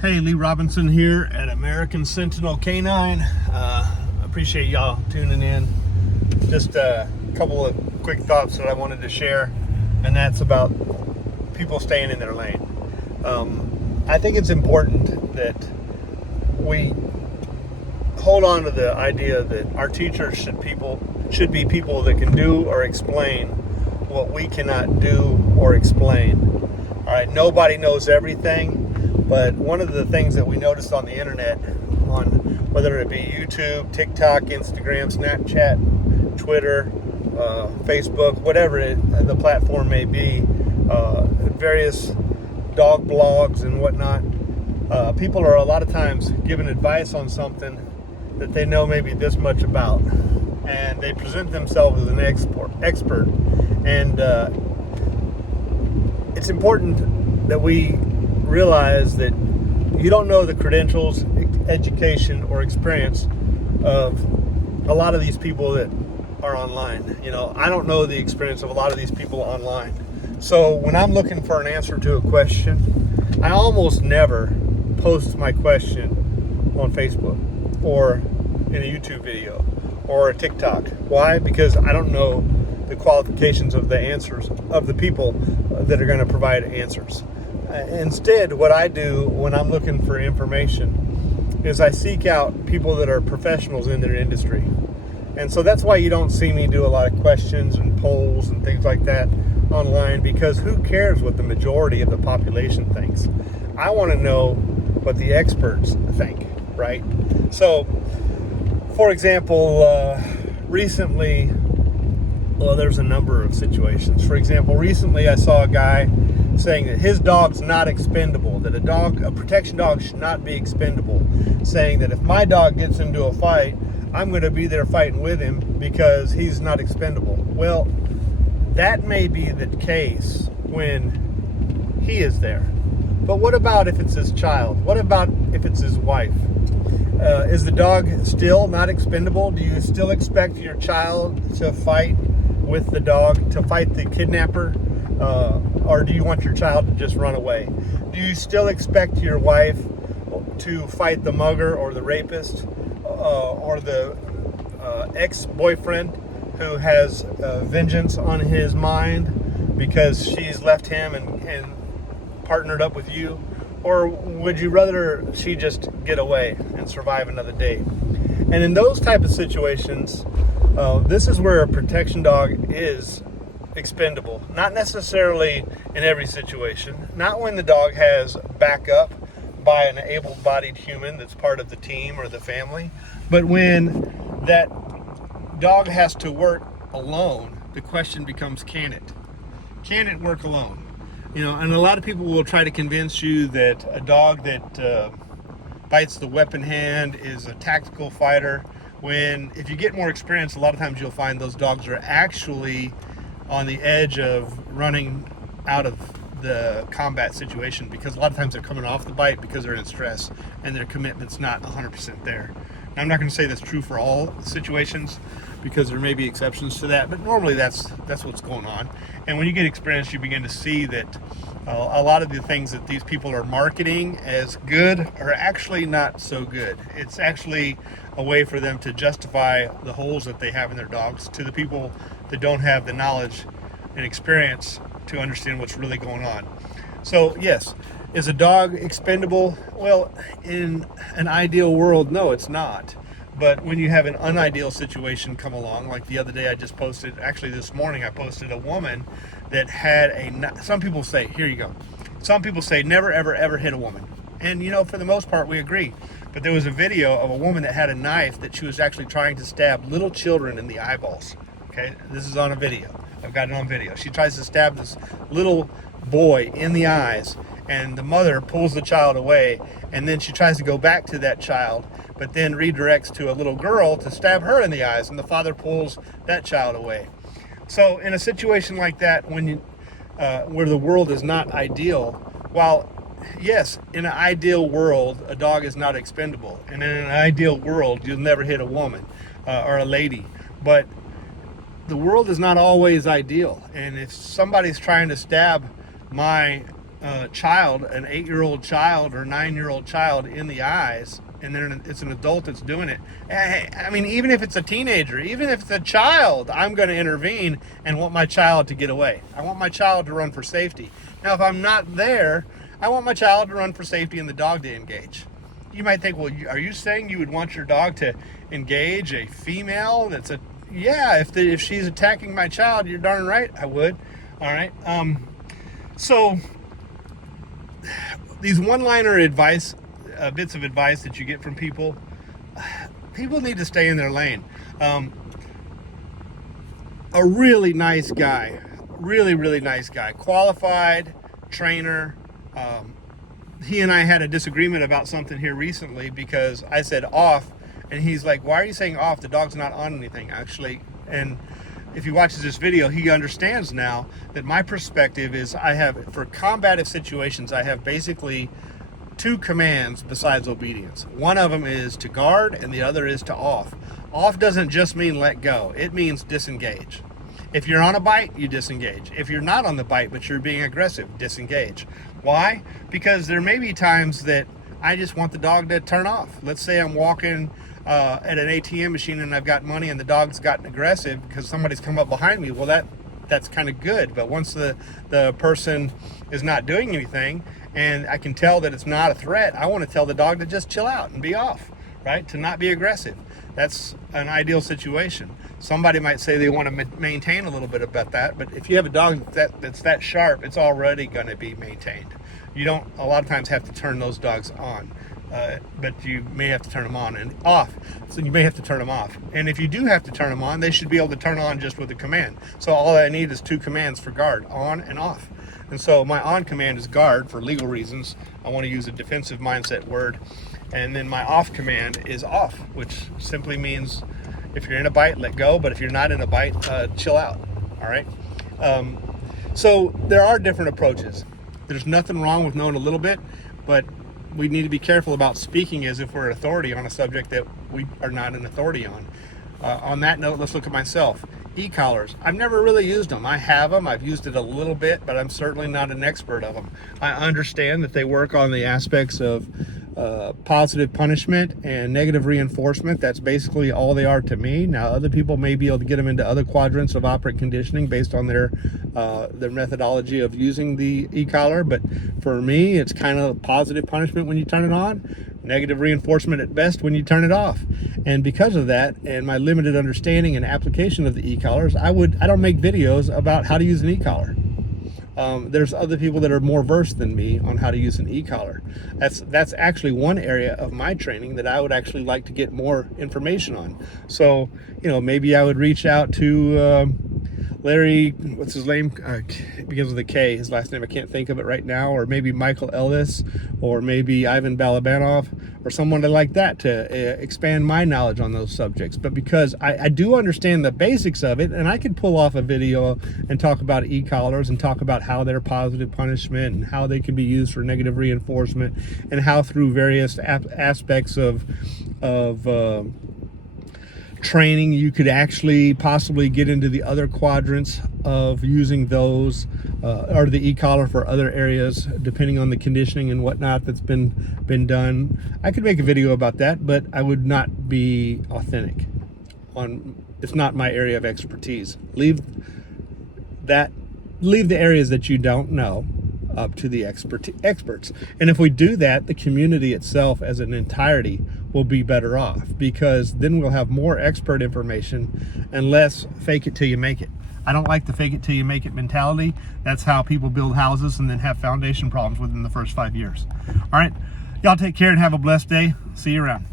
Hey, Lee Robinson here at American Sentinel Canine. Appreciate y'all tuning in. Just a couple of quick thoughts that I wanted to share, and that's about people staying in their lane. I think it's important that we hold on to the idea that our teachers should be people that can do or explain what we cannot do or explain. All right, nobody knows everything. But one of the things that we noticed on the internet, on whether it be YouTube, TikTok, Instagram, Snapchat, Twitter, Facebook, whatever the platform may be, various dog blogs and whatnot, people are a lot of times giving advice on something that they know maybe this much about, and they present themselves as an expert. And it's important that we realize that you don't know the credentials, education, or experience of a lot of these people that are online. I don't know the experience of a lot of these people online. So when I'm looking for an answer to a question, I almost never post my question on Facebook or in a YouTube video or a TikTok. Why? Because I don't know the qualifications of the answers of the people that are going to provide answers. Instead, what I do when I'm looking for information is I seek out people that are professionals in their industry. And so that's why you don't see me do a lot of questions and polls and things like that online, because who cares what the majority of the population thinks? I want to know what the experts think, right? So, for example, recently, there's a number of situations. For example, recently I saw a guy saying that his dog's not expendable, that a protection dog should not be expendable, saying that if my dog gets into a fight, I'm going to be there fighting with him because he's not expendable. Well, that may be the case when he is there. But what about if it's his child? What about if it's his wife? Is the dog still not expendable? Do you still expect your child to fight with the dog, to fight the kidnapper? Or do you want your child to just run away? Do you still expect your wife to fight the mugger or the rapist or the ex-boyfriend who has vengeance on his mind because she's left him and partnered up with you? Or would you rather she just get away and survive another day? And in those type of situations, this is where a protection dog is expendable. Not necessarily in every situation. Not when the dog has backup by an able-bodied human that's part of the team or the family. But when that dog has to work alone, the question becomes, can it? Can it work alone? And a lot of people will try to convince you that a dog that bites the weapon hand is a tactical fighter, when if you get more experience, a lot of times you'll find those dogs are actually on the edge of running out of the combat situation, because a lot of times they're coming off the bite because they're in stress and their commitment's not 100% there. Now, I'm not going to say that's true for all situations, because there may be exceptions to that, but normally that's what's going on. And when you get experience, you begin to see that a lot of the things that these people are marketing as good are actually not so good. It's actually a way for them to justify the holes that they have in their dogs to the people that don't have the knowledge and experience to understand what's really going on. So yes, is a dog expendable? Well, in an ideal world, no, it's not. But when you have an unideal situation come along, like the other day I just posted, actually this morning I posted a woman that had some people say, here you go. Some people say never, ever, ever hit a woman. And for the most part, we agree. But there was a video of a woman that had a knife that she was actually trying to stab little children in the eyeballs. Okay, this is on a video. I've got it on video. She tries to stab this little boy in the eyes, and the mother pulls the child away, and then she tries to go back to that child, but then redirects to a little girl to stab her in the eyes, and the father pulls that child away. So in a situation like that, when where the world is not ideal, while yes, in an ideal world, a dog is not expendable, and in an ideal world, you'll never hit a woman or a lady, but the world is not always ideal. And if somebody's trying to stab my child, an 8-year-old child or 9-year-old child in the eyes, and then it's an adult that's doing it. I mean, even if it's a teenager, even if it's a child, I'm going to intervene and want my child to get away. I want my child to run for safety. Now, if I'm not there, I want my child to run for safety and the dog to engage. You might think, well, are you saying you would want your dog to engage a female that's a... Yeah, if she's attacking my child, you're darn right I would. All right. So these one-liner advice, bits of advice that you get from people need to stay in their lane. A really nice guy, really nice guy, qualified trainer. He and I had a disagreement about something here recently because I said off, and he's like, why are you saying off? The dog's not on anything, actually. And if he watches this video, he understands now that my perspective is for combative situations, I have basically 2 commands besides obedience. One of them is to guard and the other is to off. Off doesn't just mean let go. It means disengage. If you're on a bite, you disengage. If you're not on the bite, but you're being aggressive, disengage. Why? Because there may be times that I just want the dog to turn off. Let's say I'm walking at an ATM machine and I've got money and the dog's gotten aggressive because somebody's come up behind me. Well, that's kind of good. But once the person is not doing anything and I can tell that it's not a threat, I want to tell the dog to just chill out and be off, right? To not be aggressive. That's an ideal situation. Somebody might say they want to maintain a little bit about that, but if you have a dog that's that sharp, it's already going to be maintained. You don't a lot of times have to turn those dogs on. But you may have to turn them on and off. So you may have to turn them off. And if you do have to turn them on, they should be able to turn on just with a command. So all I need is 2 commands for guard, on and off. And so my on command is guard for legal reasons. I want to use a defensive mindset word. And then my off command is off, which simply means if you're in a bite, let go. But if you're not in a bite, chill out. All right. So there are different approaches. There's nothing wrong with knowing a little bit, but we need to be careful about speaking as if we're an authority on a subject that we are not an authority on. On that note, let's look at myself. E-collars. I've never really used them. I have them. I've used it a little bit, but I'm certainly not an expert of them. I understand that they work on the aspects of positive punishment and negative reinforcement. That's basically all they are to me. Now, other people may be able to get them into other quadrants of operant conditioning based on their methodology of using the e-collar. But for me, it's kind of positive punishment when you turn it on, negative reinforcement at best when you turn it off. And because of that and my limited understanding and application of the e-collars, I don't make videos about how to use an e-collar. There's other people that are more versed than me on how to use an e-collar. That's actually one area of my training that I would actually like to get more information on. So, maybe I would reach out to Larry, what's his name? It begins with a K. His last name, I can't think of it right now. Or maybe Michael Ellis, or maybe Ivan Balabanov, or someone like that to expand my knowledge on those subjects. But because I do understand the basics of it, and I could pull off a video and talk about e-collars and talk about how they're positive punishment and how they can be used for negative reinforcement and how through various aspects of training you could actually possibly get into the other quadrants of using those or the e-collar for other areas depending on the conditioning and whatnot that's been done. I could make a video about that, but I would not be authentic on. It's not my area of expertise. Leave the areas that you don't know up to the experts. And if we do that, the community itself as an entirety will be better off, because then we'll have more expert information and less fake it till you make it. I don't like the fake it till you make it mentality. That's how people build houses and then have foundation problems within the first 5 years. All right, y'all take care and have a blessed day. See you around.